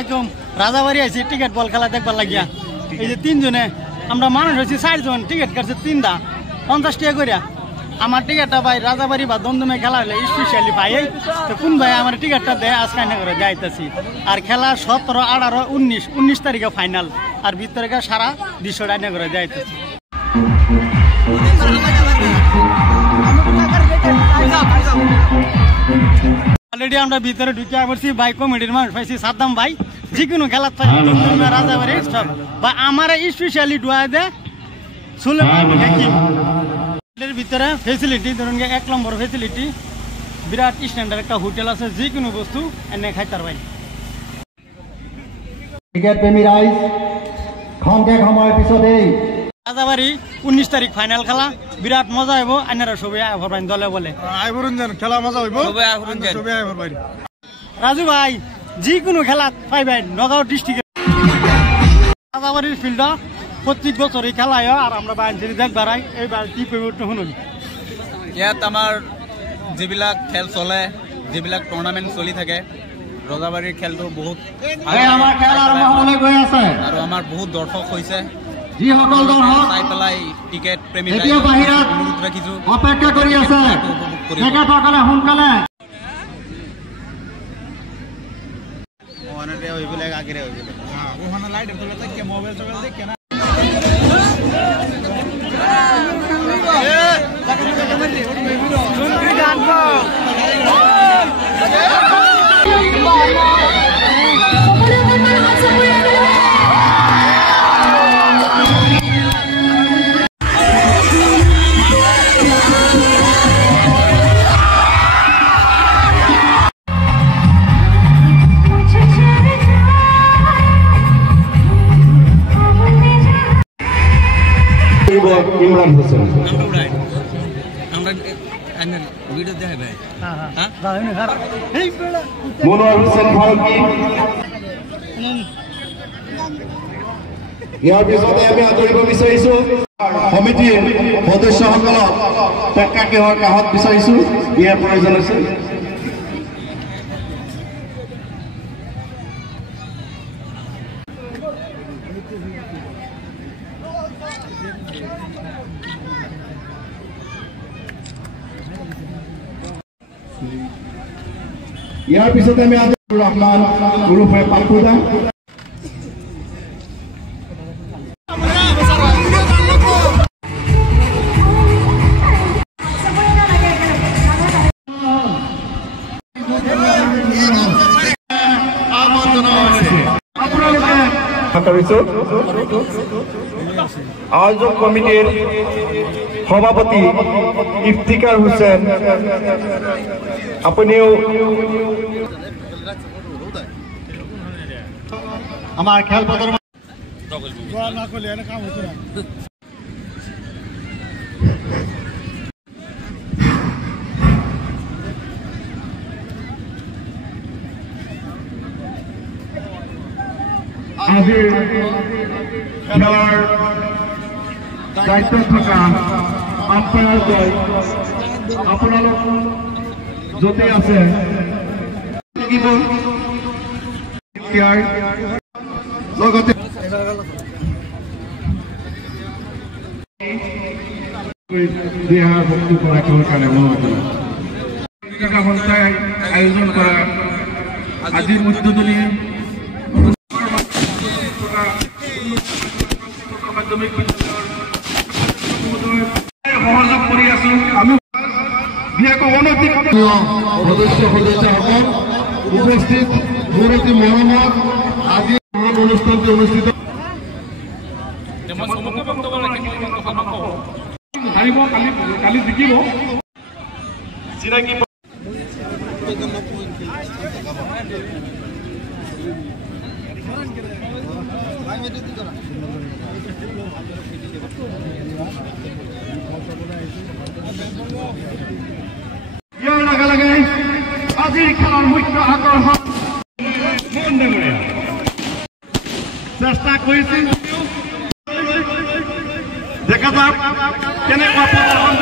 আলাইকুম রাজাবাড়ি আইছি টিকেট বল খেলা দেখবার লাগিয়া এই যে তিনজনে আমরা মানুষ হয়েছি 4 জন টিকেট কাটছে 3টা 50 টাকা করিয়া আমার টিকেটটা ভাই রাজাবাড়ি বা দমদমে খেলা হলে স্পেশালি ভাই তো কোন ভাই আমার টিকেটটা দেয় আজকে না করে যাইতেছি আর খেলা 17 18 19 তারিখে ফাইনাল আর ভিতরে সারা 200 টাকা করে যাইতেছি অলরেডি আমরা ভিতরে ঢুকে পড়ছি ভাই কমিটির মানুষ পাইছি সাদ্দাম ভাই যে কোনো খেলা রাজাবাড়ি সব বা আমার স্পেশালি ডুয়া দে সুলেমান হাকিম এর ভিতরে ফেসিলিটি ধরুন 1 নম্বর ফেসিলিটি বিরাট স্ট্যান্ডার্ড একটা হোটেল আছে যে কোনো বস্তু এনে খাইতার ভাই ক্রিকেট প্রেমী রাইজ খন্তে সময় পিছতে রাজাবাড়ি 19 তারিখ ফাইনাল খেলা বিরাট মজা হইব আইনারা সবাই আইবরবাইন দলে বলে আইবরুন জান খেলা মজা হইব সবাই আইবরুন জান সবাই আইবরবাইন রাজু ভাই যে কোনো খেলা পাইবেন নগাঁও ডিস্ট্রিক্টে রাজাবাড়ির ফিল্ড প্রত্যেক বছরই খেলা হয় আর আমরা বাইরে দেখবার এইবার কি পরিবর্তন শুনুন ইয়াত আমাৰ যিবিলাক খেল চলে যিবিলাক টুৰ্ণামেণ্ট চলি থাকে ৰজাবাৰীৰ খেলটো বহুত আৰু আমাৰ বহুত দৰ্শক হৈছে যিসকল দৰ্শক চাই পেলাই টিকেট প্ৰেমী এতিয়া বাহিৰত অনুৰোধ ৰাখিছোঁ অপেক্ষা কৰি আছে তেখেতসকলে সোনকালে ওখানে হইবিলাক আগেৰে হইবিলাক ওখানে লাইট ধৰে থাকে মোবাইল চোবাইল দেখে না ইমৰান হোসেন আমৰা ভিডিও দেখে ভাই মনোয়াৰ হোসেন ফাৰুকি ইয়াৰ পিছতে আমি আদৰিব বিচাৰিছো সমিতিৰ সদস্যসকলক টেকা কেহৰ কাষত বিচাৰিছো ইয়াৰ প্ৰয়োজন আছে ইয়াৰ পিছতে আমি আব্দুৰ ৰহমান উৰুফে পাকুদা আয়োজক কমিটিৰ সভাপতি ইফতিকাৰ হোসেন আপনিও আমাৰ খেলপথেৰ আজিৰ খেলাৰ দায়িত্বত থকা আম্পায়াৰদ্বয় আপোনালোক য'তে আছে লগতে দেহাৰ বক্তব্য ৰাখিবৰ কাৰণে সন্থাই আয়োজন কৰা আজিৰ মধ্যদলীয় মাধ্যমিক সহযোগ কৰি আছো আমি সদস্যসকল উপস্থিত মোৰ অতি মৰমত আজি মহান অনুষ্ঠানটি অনুষ্ঠিত কালি জিকিব চিনাকি ইয়াৰ লগে লগে আজিৰ খেলৰ মুখ্য আকৰ্ষণ চেষ্টা কৰিছিল দেখা যাক কেনেকুৱা প্ৰদৰ্শন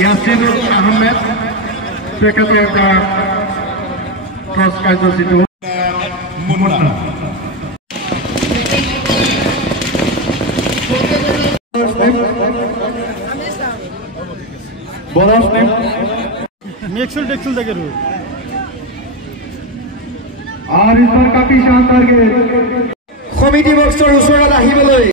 ইয়াছিনুল আহমেদ তেখেতে এটা ক্ৰছ কাৰ্যসূচীটো মুন্না বলাৰ নেম মেক্সুল টেক্সুল দেখে ৰু আৰ ইসৰ কাপি শান্তাৰগে কমিটি বক্সৰ ওচৰত আহিবলৈ